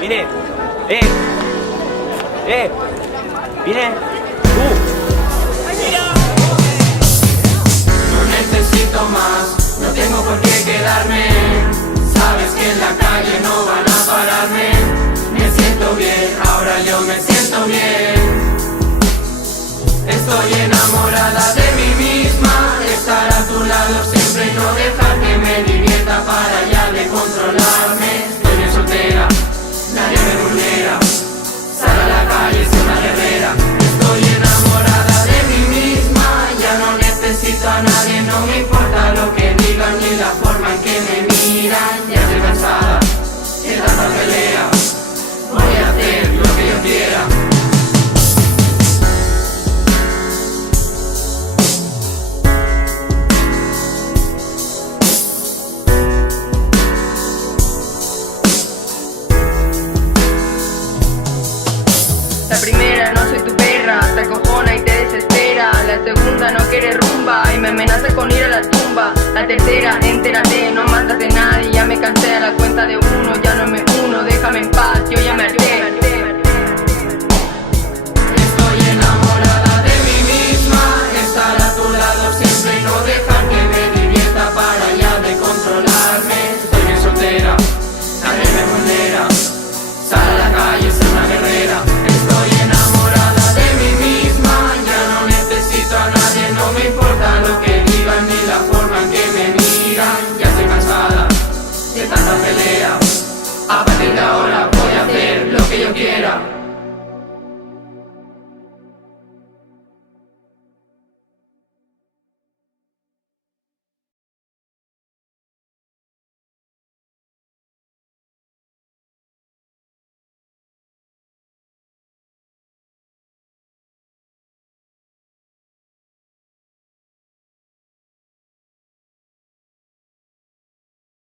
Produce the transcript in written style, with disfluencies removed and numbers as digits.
Vine. Vine. No necesito más, no tengo por qué quedarme. Sabes que en la calle no van a pararme. Me siento bien, ahora yo me siento bien. Estoy enamorada de mí misma, estar a tu lado siempre y no dejar que me divierta para ya de controlarme. Estoy bien soltera, nadie me vulnera. Sal a la calle, soy una guerrera. Estoy enamorada de mí misma, ya no necesito a nadie, no me importa lo que digan ni la forma en que me miran. Ya estoy cansada de tanta pelea, voy a hacer lo que yo quiera. La primera, no soy tu perra, te acojona y te desespera. La segunda, no quiere rumba y me amenaza con ir a la tumba. La tercera, entérate, no mandas de nadie. Ya me cansé a la cuenta de uno, ya no me uno, déjame en paz, yo ya me harté. Estoy enamorada de mí misma, estar a tu lado siempre y no dejar que me divierta para ya de controlarme. Estoy bien soltera, nadie me vulnera. Sal a la calle, soy una guerrera. Estoy enamorada de mí misma, ya no necesito a nadie, no me importa lo que digan ni la forma en que me miran. Ya estoy cansada de tanta pelea, a partir de ahora voy a hacer lo que yo quiera.